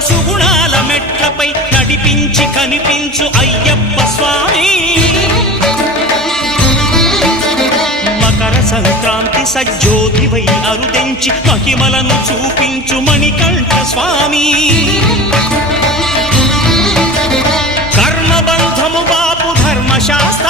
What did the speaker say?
సుగుణాల మెట్లపై నడిపించి కనిపించు అయ్యప్ప స్వామి. మకర సంక్రాంతి సజ్జోతివై అరుదెంచి మహిమలను చూపించు మణికంఠ స్వామి. కర్మబంధము బాపు ధర్మశాస్త్ర